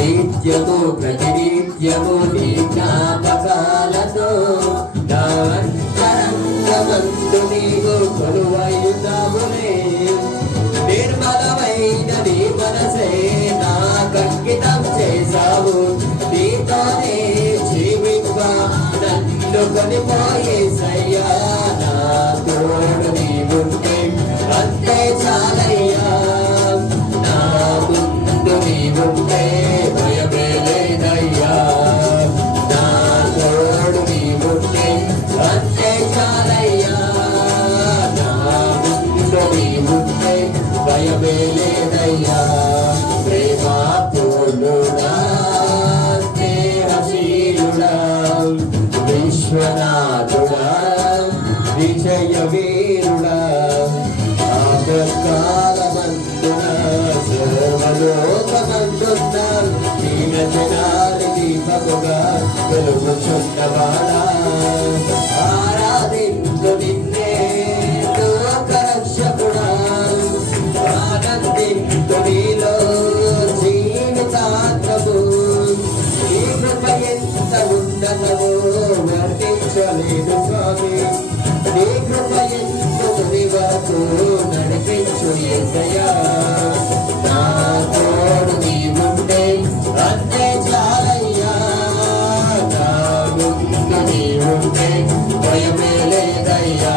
నిత్యము ప్రతినిత్యము నీ జ్ఞాపకాలతో నా అంతరంగమందు నీవు నిర్మలమైన నీ మనసే నా కంకితం చేశావు. నీతోనే జీవింప నన్ను కొనిపోయేసయ్యా విశ్వనాథుడా విజయ వీరుడా ఆపత్కాలమందున సర్వలోకమందున్న దీన జనాలి దీపముగా వెలుగుచున్నవాడా ఆరాధించు నిన్నే లోకరక్షకుడా ఆనందించు నీలో జీవితాంతము నీ కృప ఎంత ఉన్నతమో నేను స్వామి. నీ కృపయంతో వివరకు నడిపించు ఏసయా నా తోడు నీవుంటే అంతే చాలయ్యా. నా ముందు నీవుంటే భయమే లేదయ్యా.